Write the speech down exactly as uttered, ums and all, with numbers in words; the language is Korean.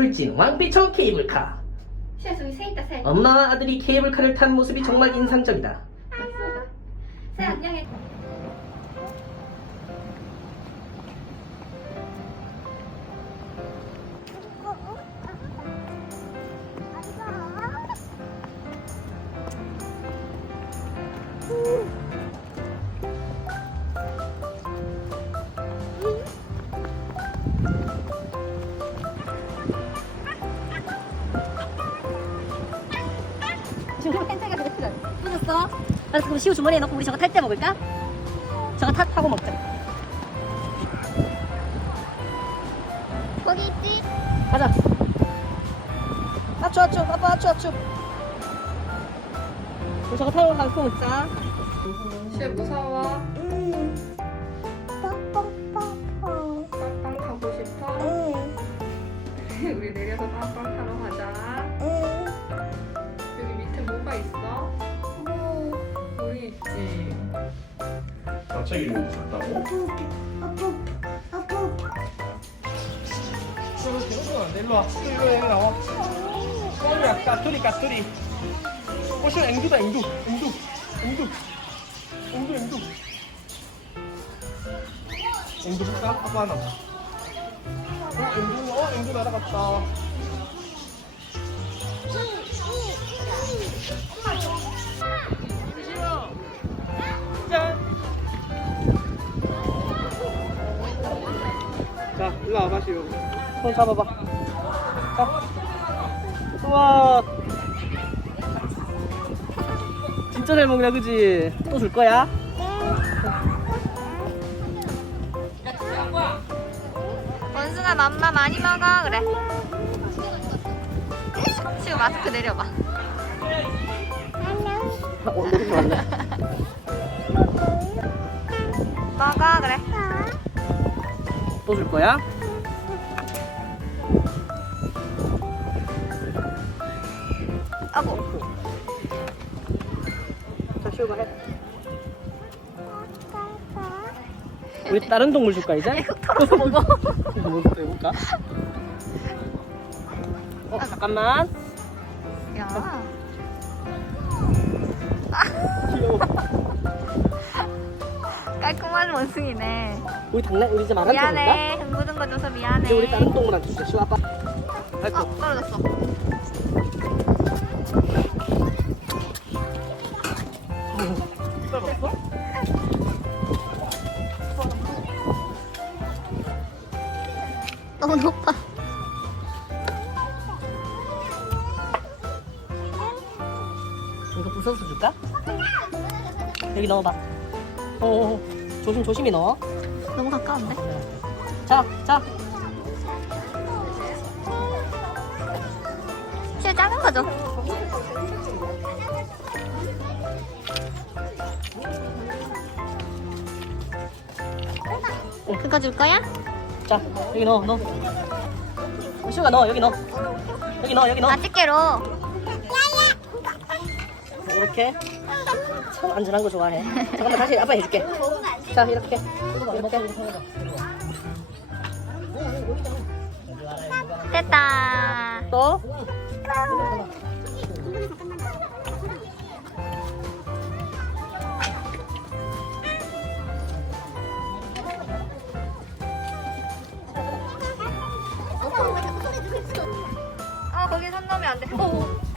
울진 왕비청 케이블카. 시아 저기 새 있다 새. 엄마와 아들이 케이블카를 탄 모습이 정말 인상적이다. 새 안녕해. 지금 텐트가 그래 부셨어? 그래서 그럼 시우 주머니에 넣고 우리 저거 탈 때 먹을까? 저거 타, 타고 먹자. 거기 있지? 가자. 아추 아추 아빠 아추 아추. 우리 저거 타고 가고 먹자. 시아 무서워? 빵빵 타고 싶어? 우리 내려서 빵빵 타러 가자. 여기 밑에 뭐가 있어? 물이 있지. 갑자기 이거 샀다고? 일로 와. 일로 해 나와. 꼬리야 까투리 까투리. 꼬시 앵두다 앵두 앵두 앵두 앵두 앵두. 앵두 볼까? 아빠 하나. 어 앵두 어 앵두 날아갔다. 짠. 자, 일로 와봐, 시우. 손 잡아봐. 자. 우와. 진짜 잘 먹냐, 그지? 또 줄 거야? 원숭아 맘마 많이 먹어 그래. 시우 마스크 내려봐. 어, 너무 좋았네. 먹어 그래. 또 줄 거야? 아고. 자, 시우가 해. 우리 다른 동물 줄까, 이제? 흙 털어서 먹어. 뭐부터 해볼까? 어, 잠깐만. 야. 귀여워. 깔끔한 원숭이네. 우리 장난, 우리 이제 말한 동물인가? 미안해. 흙 묻은 거 줘서 미안해. 이제 우리 다른 동물한테 주자, 시우 아빠. 아이고. 어, 떨어졌어. 떨어졌어? 너무 높아. 이거 부숴서 줄까? 여기 넣어봐. 어, 조심 조심히 넣어. 너무 가까운데? 자, 자. 시우 작은 거 줘. 그거 줄 거야? 자, 여기 넣어, 넣어. 시우가 넣어, 여기 넣어. 여기 넣어, 여기 넣어. 아, 집게로. 이렇게. 참 안전한 거 좋아해. 잠깐만, 다시 아빠 해줄게. 자, 이렇게. 이렇게. 됐다. 또. 어, 거기 손 넣으면 안 돼. 어,